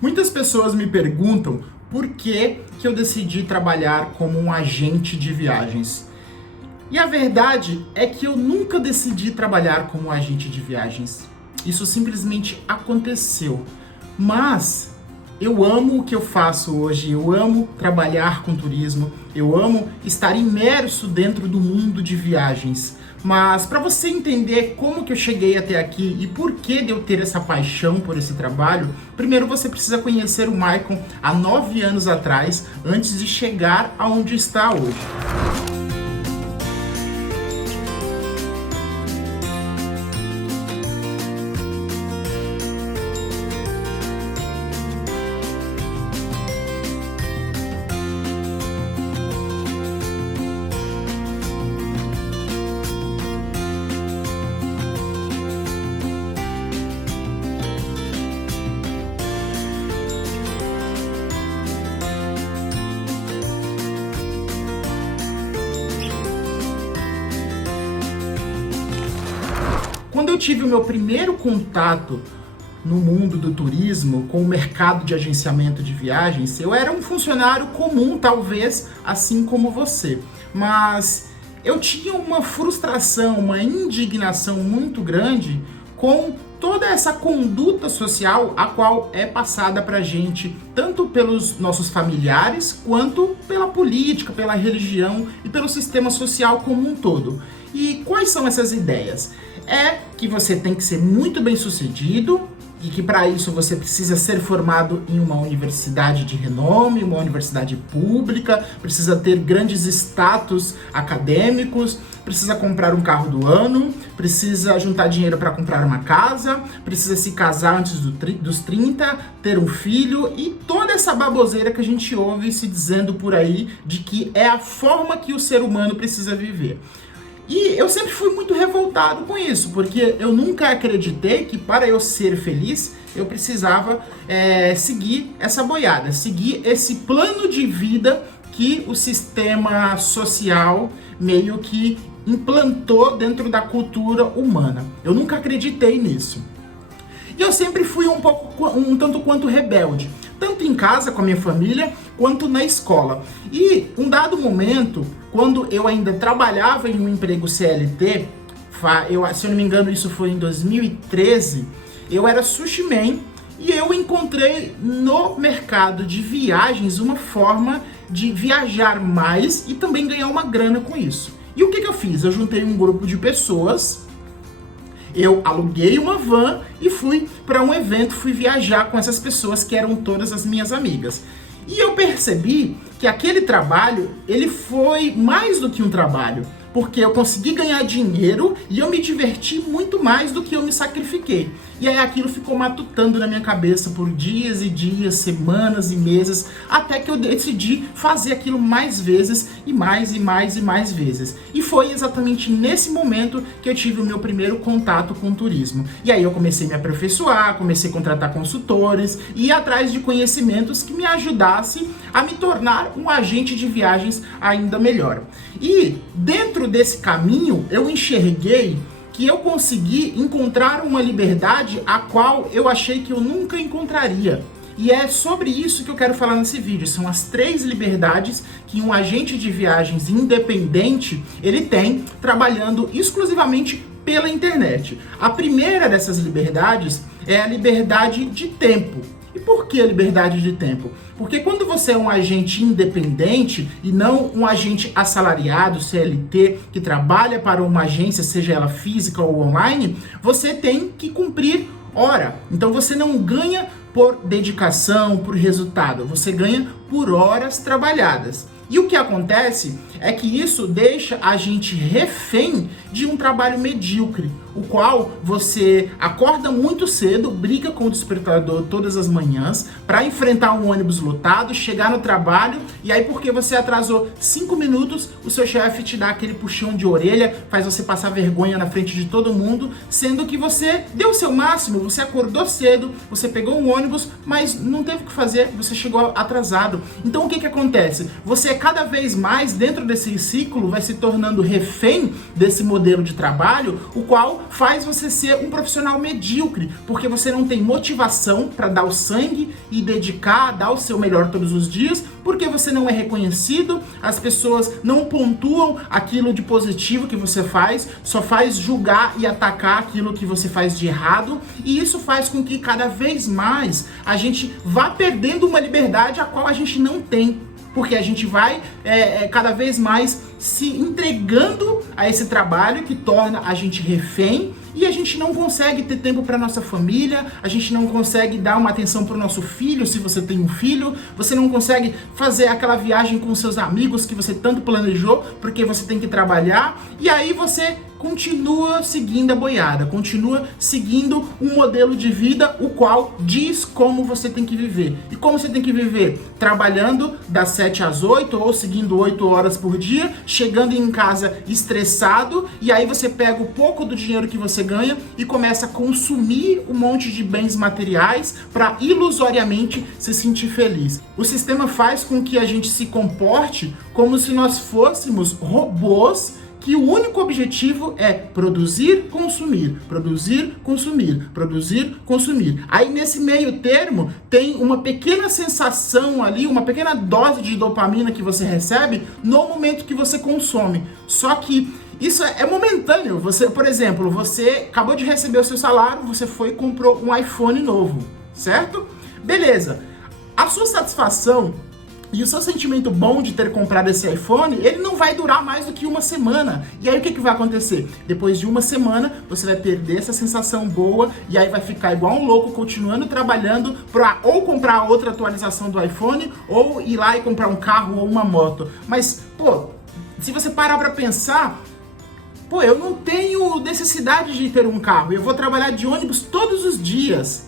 Muitas pessoas me perguntam por que eu decidi trabalhar como um agente de viagens. E a verdade é que eu nunca decidi trabalhar como um agente de viagens. Isso simplesmente aconteceu. Mas eu amo o que eu faço hoje, eu amo trabalhar com turismo, eu amo estar imerso dentro do mundo de viagens. Mas para você entender como que eu cheguei até aqui e por que de eu ter essa paixão por esse trabalho, primeiro você precisa conhecer o Maicon há 9 anos atrás, antes de chegar aonde está hoje. Quando eu tive o meu primeiro contato no mundo do turismo, com o mercado de agenciamento de viagens, eu era um funcionário comum, talvez, assim como você. Mas eu tinha uma frustração, uma indignação muito grande com toda essa conduta social a qual é passada pra gente, tanto pelos nossos familiares, quanto pela política, pela religião e pelo sistema social como um todo. E quais são essas ideias? É que você tem que ser muito bem sucedido e que para isso você precisa ser formado em uma universidade de renome, uma universidade pública, precisa ter grandes status acadêmicos, precisa comprar um carro do ano, precisa juntar dinheiro para comprar uma casa, precisa se casar antes dos 30, ter um filho e toda essa baboseira que a gente ouve se dizendo por aí de que é a forma que o ser humano precisa viver. E eu sempre fui muito revoltado com isso, porque eu nunca acreditei que para eu ser feliz, eu precisava seguir essa boiada, seguir esse plano de vida que o sistema social meio que implantou dentro da cultura humana. Eu nunca acreditei nisso. E eu sempre fui um tanto quanto rebelde, tanto em casa com a minha família, quanto na escola. E um dado momento, quando eu ainda trabalhava em um emprego CLT, se eu não me engano isso foi em 2013, eu era sushi man e eu encontrei no mercado de viagens uma forma de viajar mais e também ganhar uma grana com isso. E o que eu fiz? Eu juntei um grupo de pessoas, eu aluguei uma van e fui para um evento, fui viajar com essas pessoas que eram todas as minhas amigas. E eu percebi que aquele trabalho, ele foi mais do que um trabalho, porque eu consegui ganhar dinheiro e eu me diverti muito mais do que eu me sacrifiquei. E aí aquilo ficou matutando na minha cabeça por dias e dias, semanas e meses, até que eu decidi fazer aquilo mais vezes e mais e mais e mais vezes. E foi exatamente nesse momento que eu tive o meu primeiro contato com o turismo. E aí eu comecei a me aperfeiçoar, comecei a contratar consultores e ir atrás de conhecimentos que me ajudassem a me tornar um agente de viagens ainda melhor. E dentro desse caminho eu enxerguei que eu consegui encontrar uma liberdade a qual eu achei que eu nunca encontraria. E é sobre isso que eu quero falar nesse vídeo. São as 3 liberdades que um agente de viagens independente ele tem trabalhando exclusivamente pela internet. A primeira dessas liberdades é a liberdade de tempo. E por que a liberdade de tempo? Porque quando você é um agente independente e não um agente assalariado, CLT, que trabalha para uma agência, seja ela física ou online, você tem que cumprir hora. Então você não ganha por dedicação, por resultado, você ganha por horas trabalhadas. E o que acontece é que isso deixa a gente refém de um trabalho medíocre, o qual você acorda muito cedo, briga com o despertador todas as manhãs para enfrentar um ônibus lotado, chegar no trabalho e aí porque você atrasou 5 minutos, o seu chefe te dá aquele puxão de orelha, faz você passar vergonha na frente de todo mundo, sendo que você deu o seu máximo, você acordou cedo, você pegou um ônibus, mas não teve o que fazer, você chegou atrasado. Então o que acontece? Você cada vez mais dentro desse ciclo vai se tornando refém desse modelo de trabalho, o qual faz você ser um profissional medíocre, porque você não tem motivação para dar o sangue e dedicar, dar o seu melhor todos os dias, porque você não é reconhecido, as pessoas não pontuam aquilo de positivo que você faz, só faz julgar e atacar aquilo que você faz de errado, e isso faz com que cada vez mais a gente vá perdendo uma liberdade a qual a gente não tem. Porque a gente vai cada vez mais se entregando a esse trabalho que torna a gente refém e a gente não consegue ter tempo para nossa família, a gente não consegue dar uma atenção para o nosso filho, se você tem um filho, você não consegue fazer aquela viagem com seus amigos que você tanto planejou, porque você tem que trabalhar, e aí você continua seguindo a boiada, continua seguindo um modelo de vida o qual diz como você tem que viver. E como você tem que viver? Trabalhando das 7 às 8 ou seguindo 8 horas por dia, chegando em casa estressado, e aí você pega o pouco do dinheiro que você ganha e começa a consumir um monte de bens materiais para ilusoriamente se sentir feliz. O sistema faz com que a gente se comporte como se nós fôssemos robôs que o único objetivo é produzir, consumir, produzir, consumir, produzir, consumir. Aí nesse meio termo tem uma pequena sensação ali, uma pequena dose de dopamina que você recebe no momento que você consome. Só que isso é momentâneo. Você, por exemplo, você acabou de receber o seu salário, você foi e comprou um iPhone novo, certo? Beleza. A sua satisfação e o seu sentimento bom de ter comprado esse iPhone, ele não vai durar mais do que uma semana. E aí o que vai acontecer? Depois de uma semana, você vai perder essa sensação boa e aí vai ficar igual um louco, continuando trabalhando para ou comprar outra atualização do iPhone ou ir lá e comprar um carro ou uma moto. Mas, se você parar para pensar, eu não tenho necessidade de ter um carro. Eu vou trabalhar de ônibus todos os dias.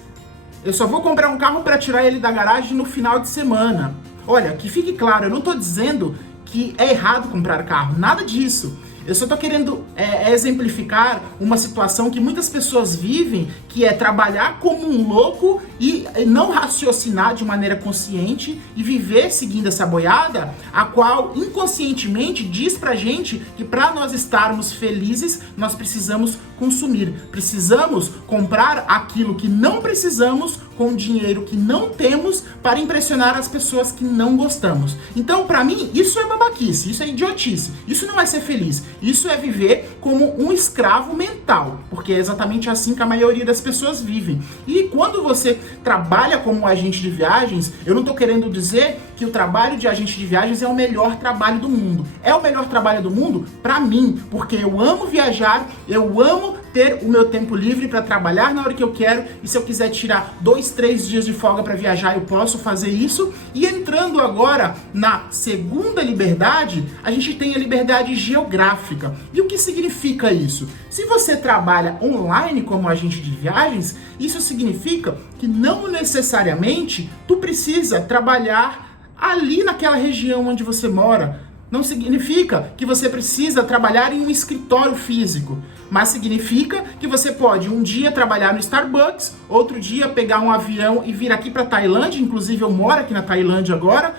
Eu só vou comprar um carro para tirar ele da garagem no final de semana. Olha, que fique claro, eu não estou dizendo que é errado comprar carro, nada disso. Eu só estou querendo exemplificar uma situação que muitas pessoas vivem, que é trabalhar como um louco e não raciocinar de maneira consciente e viver seguindo essa boiada, a qual inconscientemente diz pra gente que para nós estarmos felizes, nós precisamos consumir. Precisamos comprar aquilo que não precisamos com dinheiro que não temos para impressionar as pessoas que não gostamos. Então, para mim, isso é babaquice, isso é idiotice, isso não é ser feliz. Isso é viver como um escravo mental, porque é exatamente assim que a maioria das pessoas vivem. E quando você trabalha como agente de viagens, eu não estou querendo dizer que o trabalho de agente de viagens é o melhor trabalho do mundo. É o melhor trabalho do mundo para mim, porque eu amo viajar, eu amo ter o meu tempo livre para trabalhar na hora que eu quero, e se eu quiser tirar 2, 3 dias de folga para viajar, eu posso fazer isso. E entrando agora na segunda liberdade, a gente tem a liberdade geográfica. E o que significa isso? Se você trabalha online como agente de viagens, isso significa que não necessariamente tu precisa trabalhar ali naquela região onde você mora. Não significa que você precisa trabalhar em um escritório físico, mas significa que você pode um dia trabalhar no Starbucks, outro dia pegar um avião e vir aqui para Tailândia. Inclusive eu moro aqui na Tailândia agora,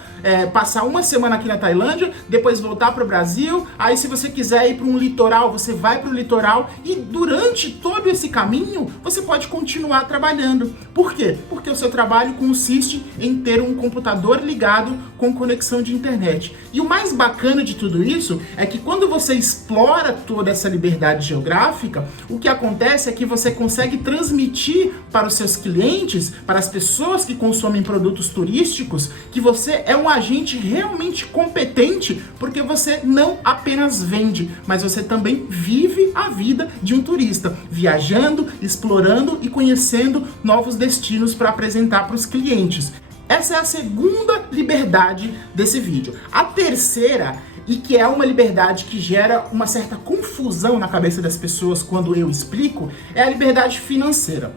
passar uma semana aqui na Tailândia, depois voltar para o Brasil. Aí se você quiser ir para um litoral, você vai para o litoral, e durante todo esse caminho você pode continuar trabalhando. Por quê? Porque o seu trabalho consiste em ter um computador ligado com conexão de internet. E o mais bacana de tudo isso é que quando você explora toda essa liberdade geográfica, o que acontece é que você consegue transmitir para os seus clientes, para as pessoas que consomem produtos turísticos, que você é um agente realmente competente, porque você não apenas vende, mas você também vive a vida de um turista, viajando, explorando e conhecendo novos destinos para apresentar para os clientes. Essa é a segunda liberdade desse vídeo. A terceira, e que é uma liberdade que gera uma certa confusão na cabeça das pessoas quando eu explico, é a liberdade financeira.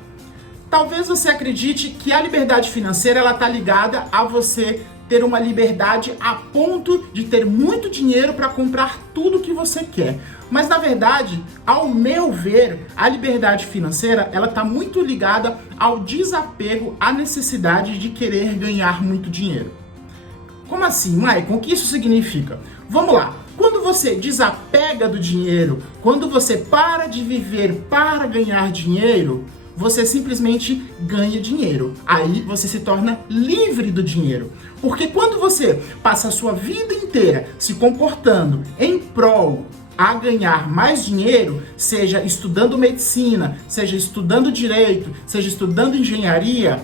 Talvez você acredite que a liberdade financeira ela está ligada a você ter uma liberdade a ponto de ter muito dinheiro para comprar tudo que você quer. Mas na verdade, ao meu ver, a liberdade financeira ela está muito ligada ao desapego à necessidade de querer ganhar muito dinheiro. Como assim, Maicon? O que isso significa? Vamos lá. Quando você desapega do dinheiro, quando você para de viver para ganhar dinheiro, você simplesmente ganha dinheiro. Aí você se torna livre do dinheiro. Porque quando você passa a sua vida inteira se comportando em prol a ganhar mais dinheiro, seja estudando medicina, seja estudando direito, seja estudando engenharia,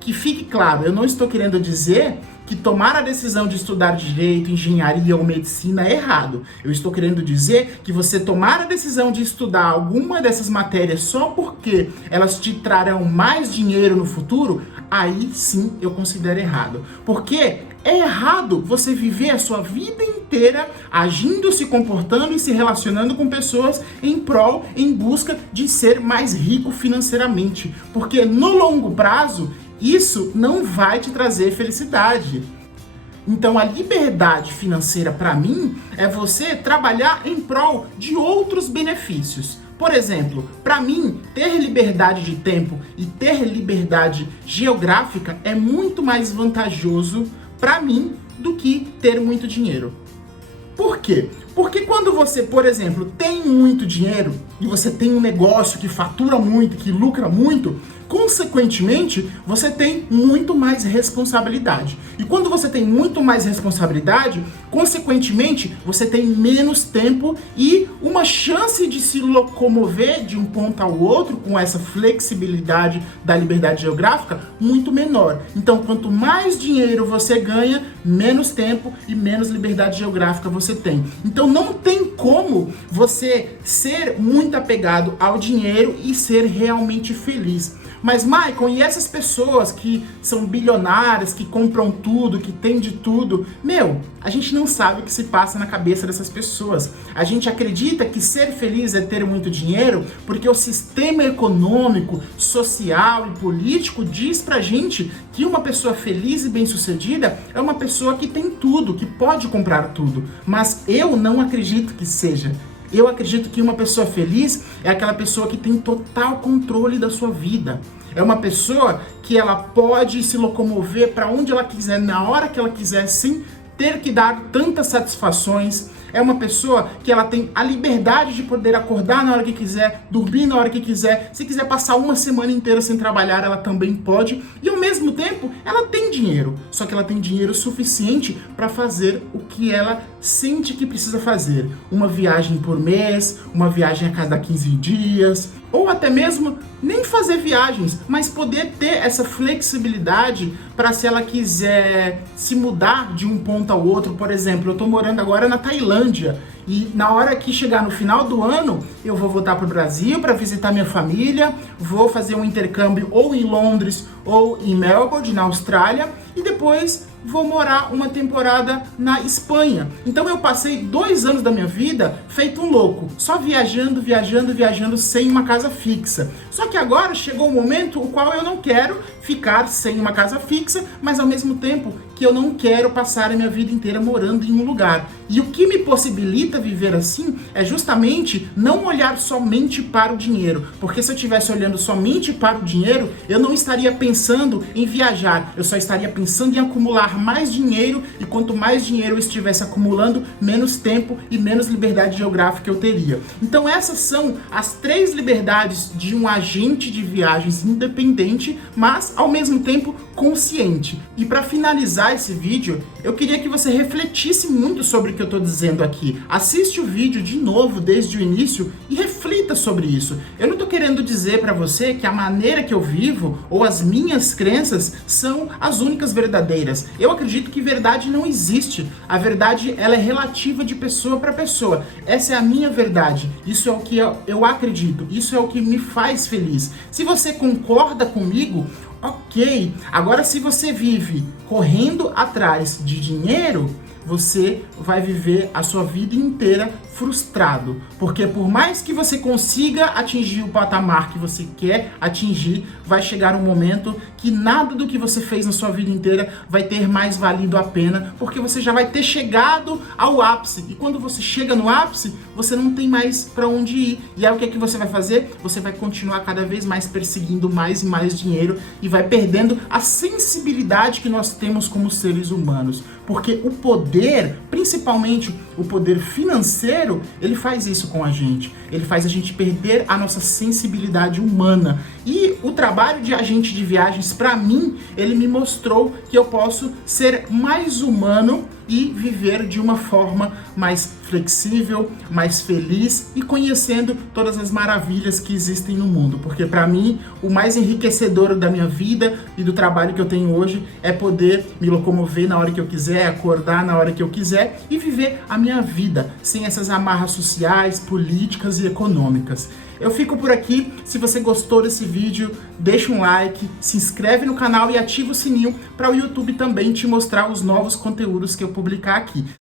que fique claro, eu não estou querendo dizer que tomar a decisão de estudar direito, engenharia ou medicina é errado. Eu estou querendo dizer que você tomar a decisão de estudar alguma dessas matérias só porque elas te trarão mais dinheiro no futuro, aí sim eu considero errado. Porque é errado você viver a sua vida inteira agindo, se comportando e se relacionando com pessoas em prol, em busca de ser mais rico financeiramente. Porque no longo prazo, isso não vai te trazer felicidade. Então a liberdade financeira para mim é você trabalhar em prol de outros benefícios. Por exemplo, para mim, ter liberdade de tempo e ter liberdade geográfica é muito mais vantajoso para mim do que ter muito dinheiro. Por quê? Porque quando você, por exemplo, tem muito dinheiro e você tem um negócio que fatura muito, que lucra muito, consequentemente, você tem muito mais responsabilidade. E quando você tem muito mais responsabilidade, consequentemente, você tem menos tempo e uma chance de se locomover de um ponto ao outro com essa flexibilidade da liberdade geográfica muito menor. Então, quanto mais dinheiro você ganha, menos tempo e menos liberdade geográfica você tem. Então, não tem como você ser muito apegado ao dinheiro e ser realmente feliz. Mas, Maicon, e essas pessoas que são bilionárias, que compram tudo, que têm de tudo? A gente não sabe o que se passa na cabeça dessas pessoas. A gente acredita que ser feliz é ter muito dinheiro porque o sistema econômico, social e político diz pra gente que uma pessoa feliz e bem-sucedida é uma pessoa que tem tudo, que pode comprar tudo. Mas eu não acredito que seja. Eu acredito que uma pessoa feliz é aquela pessoa que tem total controle da sua vida. É uma pessoa que ela pode se locomover para onde ela quiser, na hora que ela quiser, sem ter que dar tantas satisfações. É uma pessoa que ela tem a liberdade de poder acordar na hora que quiser, dormir na hora que quiser. Se quiser passar uma semana inteira sem trabalhar, ela também pode. E ao mesmo tempo, ela tem dinheiro. Só que ela tem dinheiro suficiente para fazer o que ela sente que precisa fazer. Uma viagem por mês, uma viagem a cada 15 dias, ou até mesmo nem fazer viagens, mas poder ter essa flexibilidade para, se ela quiser se mudar de um ponto ao outro. Por exemplo, eu estou morando agora na Tailândia e na hora que chegar no final do ano, eu vou voltar para o Brasil para visitar minha família, vou fazer um intercâmbio ou em Londres ou em Melbourne, na Austrália, e depois vou morar uma temporada na Espanha. Então eu passei 2 anos da minha vida feito um louco, só viajando, sem uma casa fixa. Só que agora chegou o momento o qual eu não quero ficar sem uma casa fixa, mas ao mesmo tempo que eu não quero passar a minha vida inteira morando em um lugar. E o que me possibilita viver assim é justamente não olhar somente para o dinheiro, porque se eu estivesse olhando somente para o dinheiro, eu não estaria pensando em viajar, eu só estaria pensando em acumular mais dinheiro, e quanto mais dinheiro eu estivesse acumulando, menos tempo e menos liberdade geográfica eu teria. Então essas são as 3 liberdades de um agente de viagens independente, mas ao mesmo tempo consciente. E para finalizar esse vídeo, eu queria que você refletisse muito sobre o que eu estou dizendo aqui. Assiste o vídeo de novo desde o início e reflita sobre isso. Eu não estou querendo dizer para você que a maneira que eu vivo ou as minhas crenças são as únicas verdadeiras. Eu acredito que verdade não existe. A verdade, ela é relativa de pessoa para pessoa. Essa é a minha verdade. Isso é o que eu acredito. Isso é o que me faz feliz. Se você concorda comigo, ok. Agora, se você vive correndo atrás de dinheiro, você vai viver a sua vida inteira frustrado, porque por mais que você consiga atingir o patamar que você quer atingir, vai chegar um momento que nada do que você fez na sua vida inteira vai ter mais valido a pena, porque você já vai ter chegado ao ápice, e quando você chega no ápice, você não tem mais para onde ir. E aí o que é que você vai fazer? Você vai continuar cada vez mais perseguindo mais e mais dinheiro e vai perdendo a sensibilidade que nós temos como seres humanos, porque o poder poder, principalmente o poder financeiro, ele faz isso com a gente. Ele faz a gente perder a nossa sensibilidade humana. E o trabalho de agente de viagens, para mim, ele me mostrou que eu posso ser mais humano e viver de uma forma mais flexível, mais feliz e conhecendo todas as maravilhas que existem no mundo. Porque para mim, o mais enriquecedor da minha vida e do trabalho que eu tenho hoje é poder me locomover na hora que eu quiser, acordar na hora que eu quiser e viver a minha vida sem essas amarras sociais, políticas e econômicas. Eu fico por aqui. Se você gostou desse vídeo, deixa um like, se inscreve no canal e ativa o sininho para o YouTube também te mostrar os novos conteúdos que eu publicar aqui.